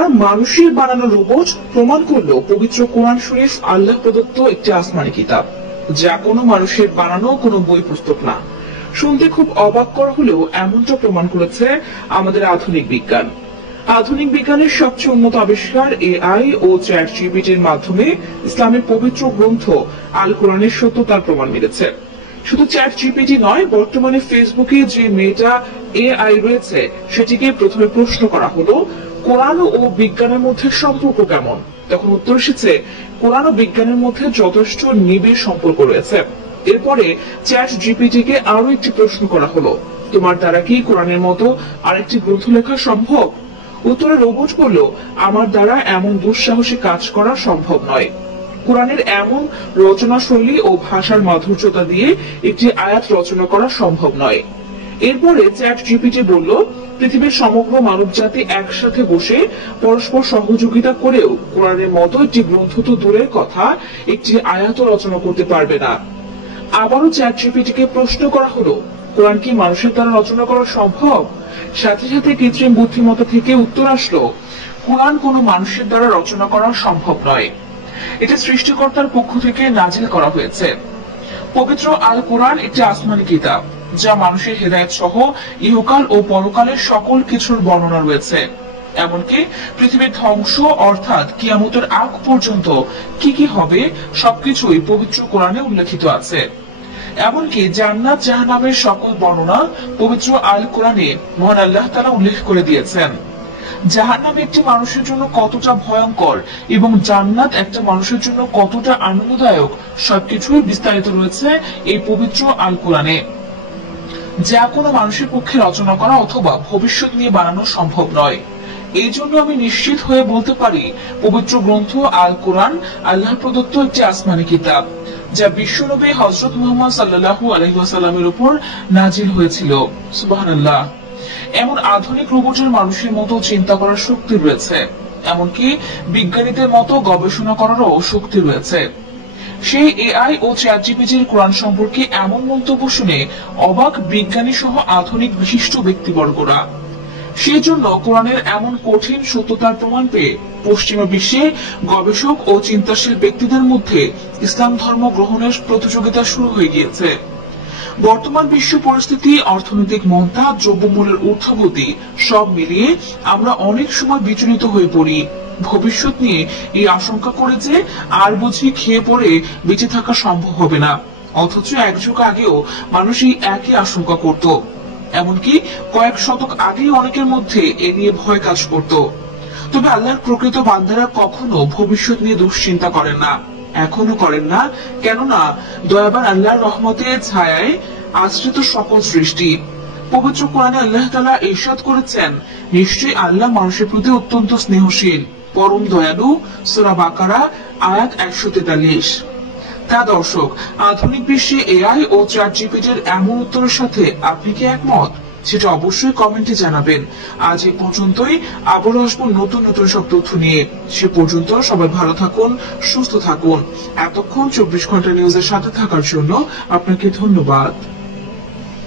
এবার মানুষের বানানো রোবট প্রমাণ করলো পবিত্র কোরআন শরীফ আল্লাহ প্রদত্ত একটি আসমানি কিতাব, যা কোনো মানুষের বানানো কোনো বই পুস্তক না। শুনতে খুব অবাক করা হলেও এমনটা প্রমাণ করেছে আমাদের আধুনিক বিজ্ঞান। আধুনিক বিজ্ঞানের সবচেয়ে উন্নত আবিষ্কার এআই ও চ্যাট জিপিটির মাধ্যমে ইসলামের পবিত্র গ্রন্থ আল কোরআনের সত্যতার প্রমাণ মিলেছে। শুধু চ্যাট জিপিটি নয়, বর্তমানে ফেসবুকে যে মেটা এআই রয়েছে সেটিকে প্রথমে প্রশ্ন করা হলো কোরআন ও বিজ্ঞানের মধ্যে সম্পর্ক কেমন। তখন উত্তর এসেছে কোরআন ও বিজ্ঞানের মধ্যে যথেষ্ট নিবিড় সম্পর্ক রয়েছে। এরপরে চ্যাট জিপিটিকে আরো একটি প্রশ্ন করা হলো, তোমার দ্বারা কি কোরআনের মতো আরেকটি গ্রন্থ লেখা সম্ভব? উত্তরে রোবট বলল, আমার দ্বারা এমন দুঃসাহসী কাজ করা সম্ভব নয়। কোরআনের এমন রচনা শৈলী ও ভাষার মাধুর্যতা দিয়ে একটি আয়াত রচনা করা সম্ভব নয়। এরপরে চ্যাট জিপিটি বলল, পৃথিবীর সমগ্র মানব জাতি একসাথে বসে পরস্পর সহযোগিতা করেও কোরআনের মতো একটি গ্রন্থ তো দূরের কথা, একটি আয়াত রচনা করতে পারবে না। আবারও চ্যাট জিপিটিকে প্রশ্ন করা হলো, কোরআন কি মানুষের দ্বারা রচনা করা সম্ভব? সাথে সাথে কৃত্রিম বুদ্ধিমত্তা থেকে উত্তর আসলো, কোরআন কোনো মানুষের দ্বারা রচনা করা সম্ভব নয়। এটা সৃষ্টিকর্তার পক্ষ থেকে নাজিল করা হয়েছে। পবিত্র আল কোরআন একটি আসমানি কিতাব, যা মানুষের হেদায়েত সহ ইহকাল ও পরকালের সকল কিছুর বর্ণনা রয়েছে। এমনকি পৃথিবীর ধ্বংস অর্থাৎ কিয়ামতের আগ পর্যন্ত কি কি হবে সবকিছুই পবিত্র কোরআনে উল্লেখিত আছে। এমনকি জান্নাত জাহান্নামের সকল বর্ণনা পবিত্র আল কোরআনে মহান আল্লাহ তাআলা উল্লেখ করে দিয়েছেন। জাহান্নাম একটি মানুষের জন্য কতটা ভয়ঙ্কর এবং জান্নাত একটা মানুষের জন্য কতটা আনন্দদায়ক সবকিছুই বিস্তারিত রয়েছে এই পবিত্র আল কোরআনে, যা কোনো মানুষের পক্ষে রচনা করা অথবা ভবিষ্যৎ নিয়ে বানানো সম্ভব নয়। এই জন্য আমি নিশ্চিত হয়ে বলতে পারি, পবিত্র গ্রন্থ আল কোরআন আল্লাহ প্রদত্ত একটি আসমানি কিতাব, যা বিশ্বনবী হযরত মুহাম্মদ সাল্লাল্লাহু আলাইহি ওয়াসাল্লামের উপর নাজিল হয়েছিল। সুবহানাল্লাহ। এমন আধুনিক রোবটের মানুষের মতো চিন্তা করার শক্তি রয়েছে, এমনকি বিজ্ঞানীদের মতো গবেষণা করারও শক্তি রয়েছে। সেই এআই ও চ্যাট জিপিটির কোরআন সম্পর্কে এমন মন্তব্য শুনে অবাক বিজ্ঞানী সহ আধুনিক বিশিষ্ট ব্যক্তিবর্গরা। সেই জন্য কোরআনের এমন কঠিন সত্যতার প্রমাণ পেয়ে পশ্চিমা বিশ্বে গবেষক ও চিন্তাশীল ব্যক্তিদের মধ্যে ইসলাম ধর্ম গ্রহণের প্রতিযোগিতা শুরু হয়ে গিয়েছে। বর্তমান বিশ্ব পরিস্থিতি, অর্থনৈতিক মন্দা, দ্রব্যমূল্যের ঊর্ধ্বগতি সব মিলিয়ে আমরা অনেক সময় বিচলিত হয়ে পড়ি ভবিষ্যৎ নিয়ে, এই আশঙ্কা করে যে আর বুঝি খেয়ে পড়ে বেঁচে থাকা সম্ভব হবে না। অথচ এক যুগ আগেও মানুষ এই একই আশঙ্কা করত। এমনকি কয়েক শতক আগে অনেকের মধ্যে এ নিয়ে ভয় কাজ করত। তবে আল্লাহর প্রকৃত বান্দারা কখনো ভবিষ্যৎ নিয়ে দুশ্চিন্তা করেন না, এখনো করেন না, কেননা দয়াবান আল্লাহর রহমতের ছায়ায় আশ্রিত সকল সৃষ্টি। পবিত্র কোরআনে আল্লাহ তাআলা ইরশাদ করেছেন, নিশ্চয়ই আল্লাহ মানুষের প্রতি অত্যন্ত স্নেহশীল, পরম দয়ালু। সূরা বাকারা আয়াত 143। তা দর্শক, আধুনিক বিশ্বে এআই ও চ্যাট জিপিটির এমন উত্তরের সাথে আপনি কি একমত? সেটা অবশ্যই কমেন্টে জানাবেন। আজ এই পর্যন্তই, আবারও আসবো নতুন নতুন সব তথ্য নিয়ে। সে পর্যন্ত সবাই ভালো থাকুন, সুস্থ থাকুন। এতক্ষণ 24 ঘন্টা নিউজের সাথে থাকার জন্য আপনাকে ধন্যবাদ।